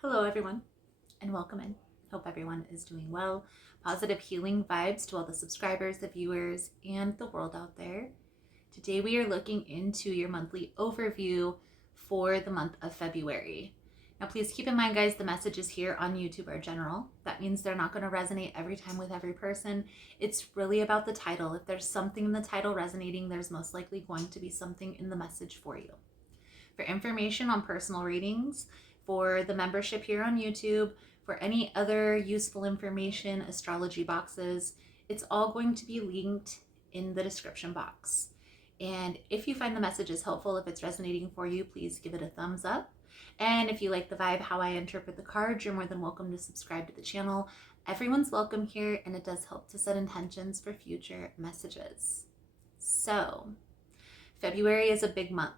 Hello, everyone, and welcome in. Hope everyone is doing well. Positive healing vibes to all the subscribers, the viewers, and the world out there. Today, we are looking into your monthly overview for the month of February. Now, please keep in mind, guys, the messages here on YouTube are general. That means they're not going to resonate every time with every person. It's really about the title. If there's something in the title resonating, there's most likely going to be something in the message for you. For information on personal readings, for the membership here on YouTube, for any other useful information, astrology boxes, it's all going to be linked in the description box. And if you find the messages helpful, if it's resonating for you, please give it a thumbs up. And if you like the vibe, how I interpret the cards, you're more than welcome to subscribe to the channel. Everyone's welcome here, and it does help to set intentions for future messages. So, February is a big month.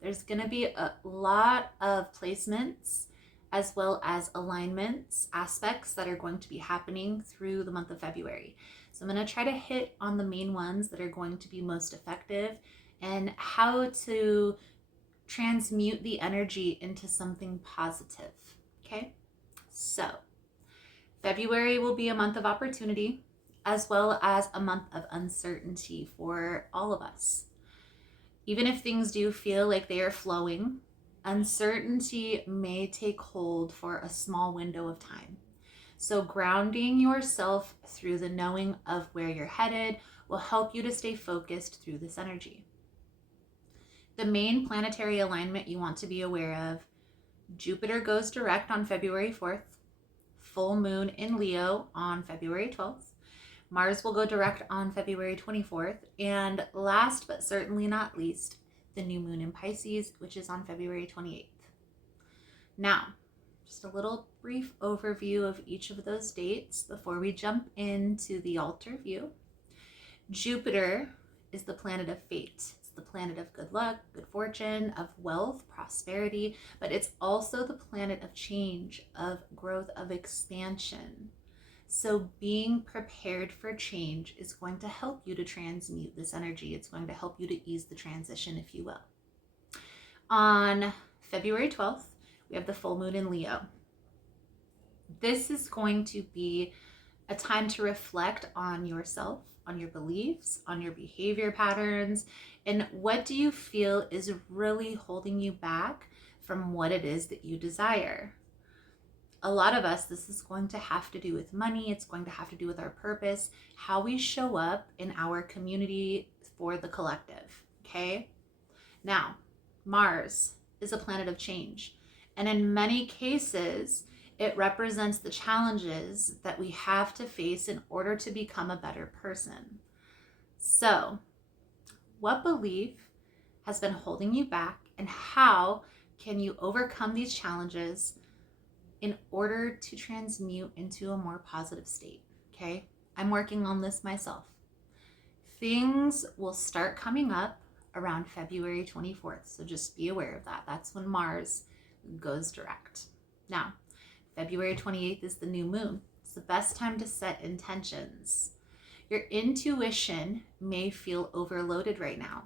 There's going to be a lot of placements as well as alignments, aspects that are going to be happening through the month of February. So I'm going to try to hit on the main ones that are going to be most effective and how to transmute the energy into something positive. Okay? So February will be a month of opportunity as well as a month of uncertainty for all of us. Even if things do feel like they are flowing, uncertainty may take hold for a small window of time. So grounding yourself through the knowing of where you're headed will help you to stay focused through this energy. The main planetary alignment you want to be aware of: Jupiter goes direct on February 4th, full moon in Leo on February 12th. Mars will go direct on February 24th. And last but certainly not least, the new moon in Pisces, which is on February 28th. Now, just a little brief overview of each of those dates before we jump into the altar view. Jupiter is the planet of fate. It's the planet of good luck, good fortune, of wealth, prosperity, but it's also the planet of change, of growth, of expansion. So being prepared for change is going to help you to transmute this energy. It's going to help you to ease the transition, if you will. On February 12th, we have the full moon in Leo. This is going to be a time to reflect on yourself, on your beliefs, on your behavior patterns, and what do you feel is really holding you back from what it is that you desire. A lot of us, this is going to have to do with money. It's going to have to do with our purpose, how we show up in our community for the collective, okay? Now, Mars is a planet of change. And in many cases, it represents the challenges that we have to face in order to become a better person. So, what belief has been holding you back, and how can you overcome these challenges in order to transmute into a more positive state? Okay, I'm working on this myself. Things will start coming up around February 24th, so just be aware of that. That's when Mars goes direct. Now, February 28th is the new moon. It's the best time to set intentions. Your intuition may feel overloaded right now.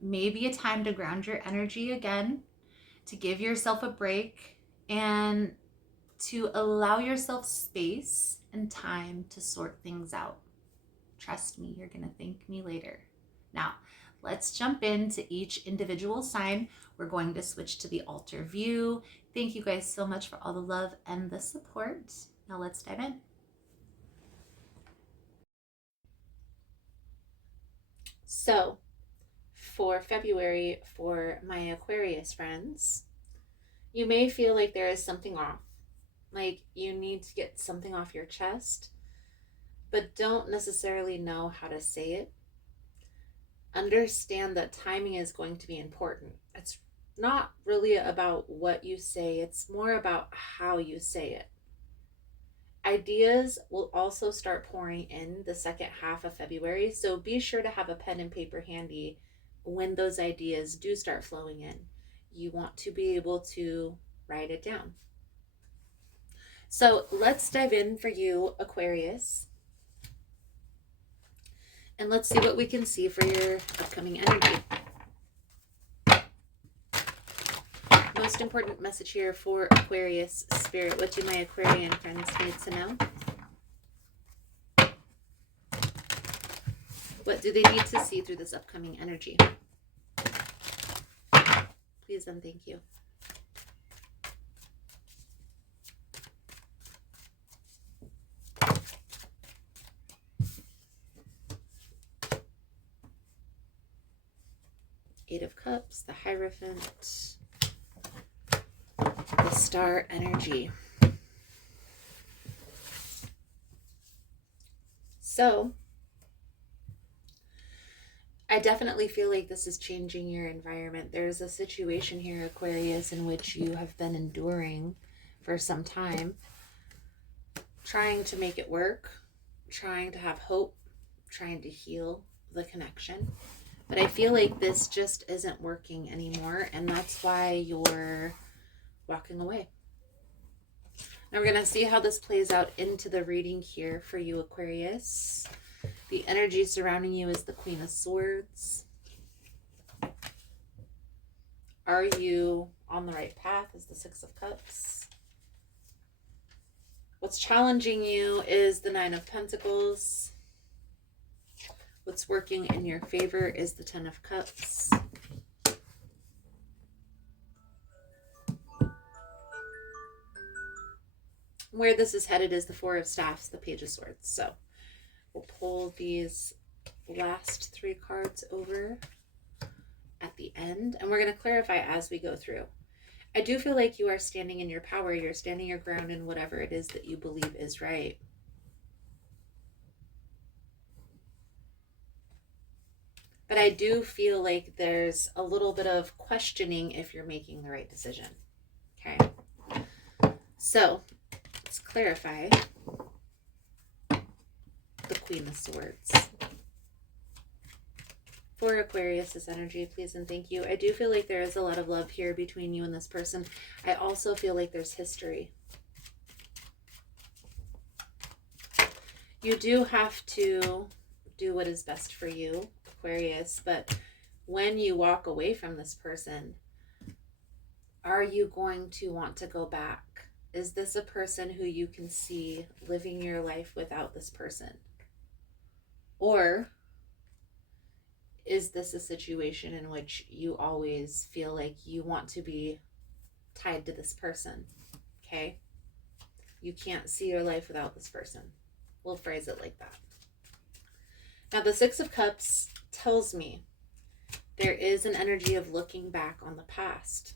Maybe a time to ground your energy again, to give yourself a break, and to allow yourself space and time to sort things out. Trust me, you're going to thank me later. Now, let's jump into each individual sign. We're going to switch to the altar view. Thank you guys so much for all the love and the support. Now let's dive in. So, for February, for my Aquarius friends, you may feel like there is something off. Like you need to get something off your chest, but don't necessarily know how to say it. Understand that timing is going to be important. It's not really about what you say, it's more about how you say it. Ideas will also start pouring in the second half of February, so be sure to have a pen and paper handy when those ideas do start flowing in. You want to be able to write it down. So let's dive in for you, Aquarius. And let's see what we can see for your upcoming energy. Most most important message here for Aquarius Spirit? What do my Aquarian friends need to know? What do they need to see through this upcoming energy? Please and thank you. Eight of Cups, the Hierophant, the Star energy. So, I definitely feel like this is changing your environment. There's a situation here, Aquarius, in which you have been enduring for some time, trying to make it work, trying to have hope, trying to heal the connection. But I feel like this just isn't working anymore, and that's why you're walking away. Now we're going to see how this plays out into the reading here for you, Aquarius. The energy surrounding you is the Queen of Swords. Are you on the right path is the Six of Cups. What's challenging you is the Nine of Pentacles. What's working in your favor is the Ten of Cups. Where this is headed is the Four of Staffs, the Page of Swords. So we'll pull these last three cards over at the end, and we're going to clarify as we go through. I do feel like you are standing in your power. You're standing your ground in whatever it is that you believe is right. But I do feel like there's a little bit of questioning if you're making the right decision. Okay. So let's clarify the Queen of Swords. For Aquarius, this energy, please and thank you. I do feel like there is a lot of love here between you and this person. I also feel like there's history. You do have to do what is best for you, Aquarius, but when you walk away from this person, are you going to want to go back? Is this a person who you can see living your life without this person? Or is this a situation in which you always feel like you want to be tied to this person? Okay? You can't see your life without this person. We'll phrase it like that. Now, the Six of Cups tells me there is an energy of looking back on the past.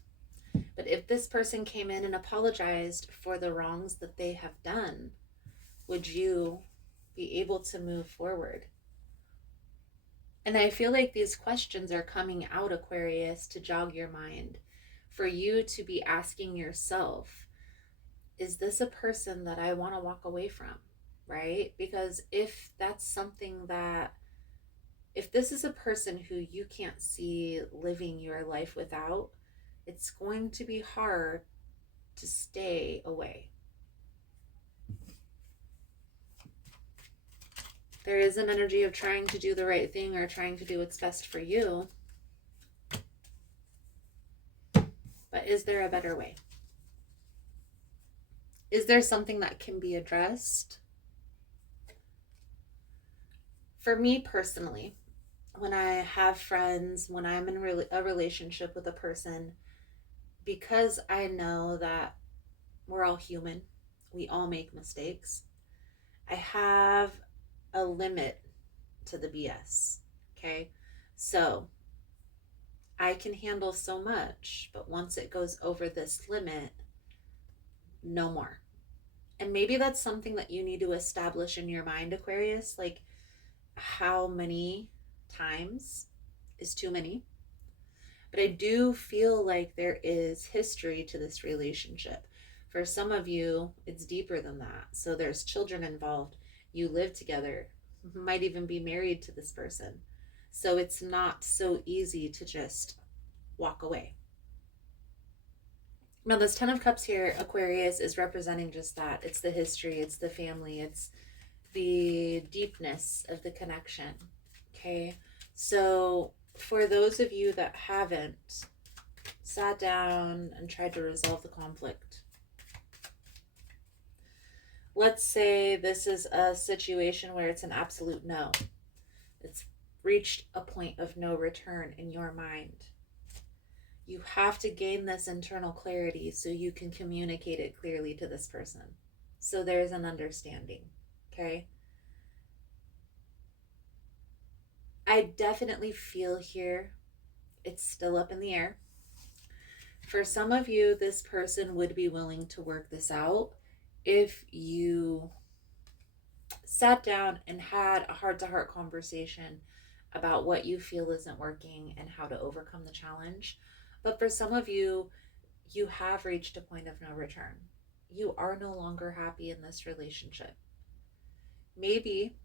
But if this person came in and apologized for the wrongs that they have done, would you be able to move forward? And I feel like these questions are coming out, Aquarius, to jog your mind, for you to be asking yourself, is this a person that I want to walk away from, right? Because if that's something that, if this is a person who you can't see living your life without, it's going to be hard to stay away. There is an energy of trying to do the right thing or trying to do what's best for you. But is there a better way? Is there something that can be addressed? For me personally, when I have friends, when I'm in a relationship with a person, because I know that we're all human, we all make mistakes, I have a limit to the BS, okay? So I can handle so much, but once it goes over this limit, no more. And maybe that's something that you need to establish in your mind, Aquarius, like how many times is too many. But I do feel like there is history to this relationship. For some of you, it's deeper than that. So there's children involved. You live together, might even be married to this person. So it's not so easy to just walk away. Now, this Ten of Cups here, Aquarius, is representing just that. It's the history, it's the family, it's the deepness of the connection. Okay, so for those of you that haven't sat down and tried to resolve the conflict. Let's say this is a situation where it's an absolute no. It's reached a point of no return in your mind. You have to gain this internal clarity so you can communicate it clearly to this person. So there's an understanding, okay? I definitely feel here it's still up in the air. For some of you, this person would be willing to work this out if you sat down and had a heart-to-heart conversation about what you feel isn't working and how to overcome the challenge. But for some of you, you have reached a point of no return. You are no longer happy in this relationship. Maybe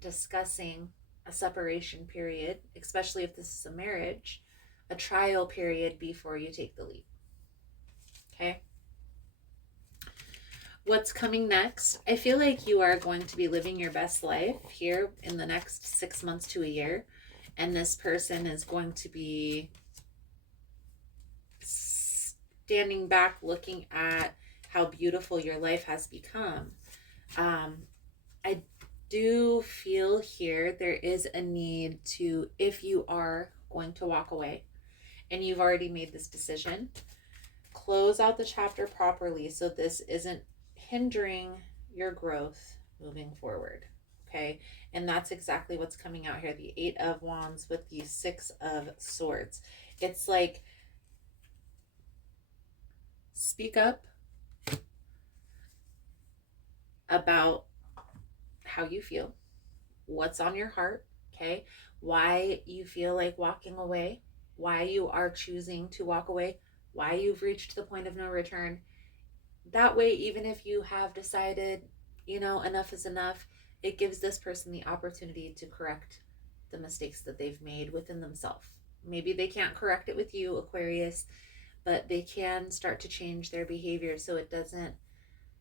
discussing a separation period, especially if this is a marriage, a trial period before you take the leap. Okay? What's coming next? I feel like you are going to be living your best life here in the next 6 months to a year. And this person is going to be standing back looking at how beautiful your life has become. I do feel here there is a need to, if you are going to walk away and you've already made this decision, close out the chapter properly so this isn't hindering your growth moving forward. Okay, and that's exactly what's coming out here, the 8 of Wands with the 6 of Swords. It's like, speak up about how you feel, what's on your heart, okay? Why you feel like walking away, why you are choosing to walk away, why you've reached the point of no return. That way, even if you have decided, enough is enough, it gives this person the opportunity to correct the mistakes that they've made within themselves. Maybe they can't correct it with you, Aquarius, but they can start to change their behavior so it doesn't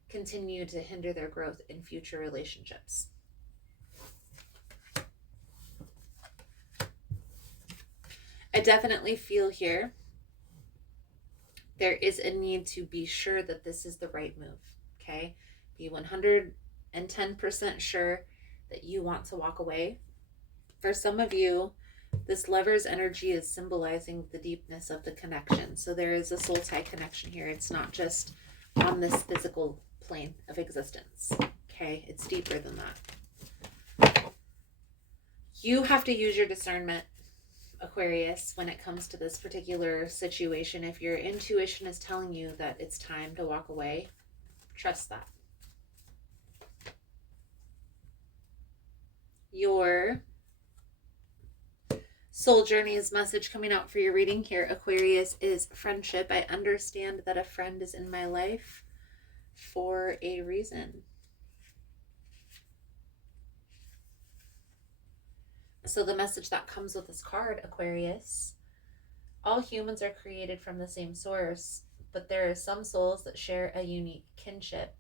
continue to hinder their growth in future relationships. I definitely feel here there is a need to be sure that this is the right move, okay? Be 110% sure that you want to walk away. For some of you, this lover's energy is symbolizing the deepness of the connection. So there is a soul tie connection here. It's not just on this physical plane of existence, okay? It's deeper than that. You have to use your discernment, Aquarius, when it comes to this particular situation. If your intuition is telling you that it's time to walk away, trust that. Your soul journey's message coming out for your reading here, Aquarius, is friendship. I understand that a friend is in my life for a reason. So the message that comes with this card, Aquarius, all humans are created from the same source, but there are some souls that share a unique kinship.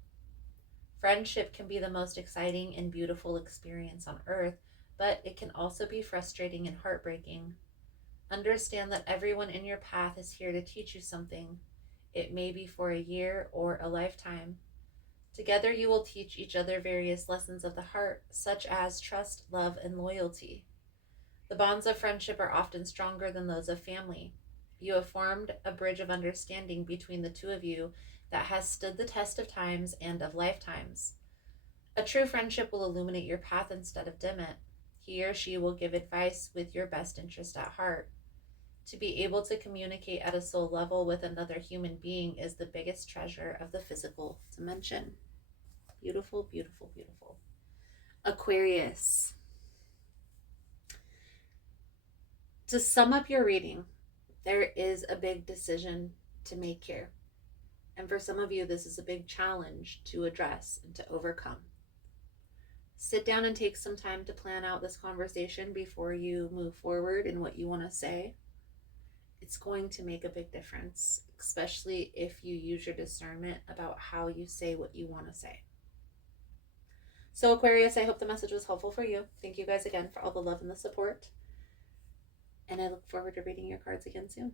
Friendship can be the most exciting and beautiful experience on earth, but it can also be frustrating and heartbreaking. Understand that everyone in your path is here to teach you something. It may be for a year or a lifetime. Together you will teach each other various lessons of the heart, such as trust, love, and loyalty. The bonds of friendship are often stronger than those of family. You have formed a bridge of understanding between the two of you that has stood the test of times and of lifetimes. A true friendship will illuminate your path instead of dim it. He or she will give advice with your best interest at heart. To be able to communicate at a soul level with another human being is the biggest treasure of the physical dimension. Beautiful, beautiful, beautiful. Aquarius. To sum up your reading, there is a big decision to make here. And for some of you, this is a big challenge to address and to overcome. Sit down and take some time to plan out this conversation before you move forward in what you want to say. It's going to make a big difference, especially if you use your discernment about how you say what you want to say. So Aquarius, I hope the message was helpful for you. Thank you guys again for all the love and the support. And I look forward to reading your cards again soon.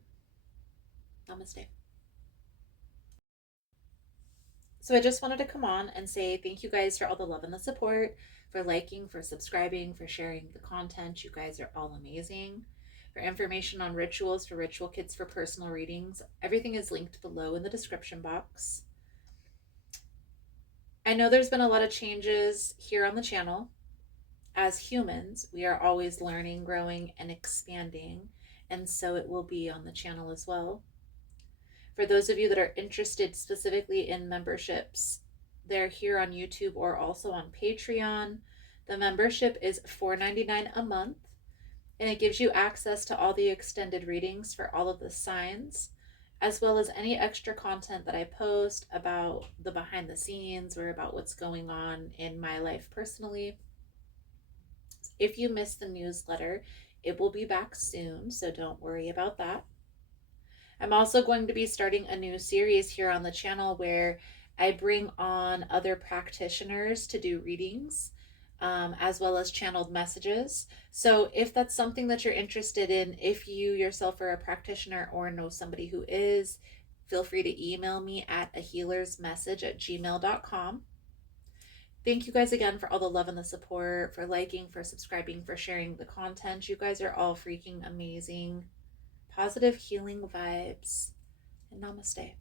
Namaste. So I just wanted to come on and say thank you guys for all the love and the support, for liking, for subscribing, for sharing the content. You guys are all amazing. For information on rituals, for ritual kits, for personal readings, everything is linked below in the description box. I know there's been a lot of changes here on the channel. As humans, we are always learning, growing, and expanding, and so it will be on the channel as well. For those of you that are interested specifically in memberships, they're here on YouTube or also on Patreon. The membership is $4.99 a month, and it gives you access to all the extended readings for all of the signs, as well as any extra content that I post about the behind the scenes or about what's going on in my life personally. If you missed the newsletter, it will be back soon, so don't worry about that. I'm also going to be starting a new series here on the channel where I bring on other practitioners to do readings, as well as channeled messages. So if that's something that you're interested in, if you yourself are a practitioner or know somebody who is, feel free to email me at ahealersmessage@gmail.com. Thank you guys again for all the love and the support, for liking, for subscribing, for sharing the content. You guys are all freaking amazing. Positive healing vibes. And namaste.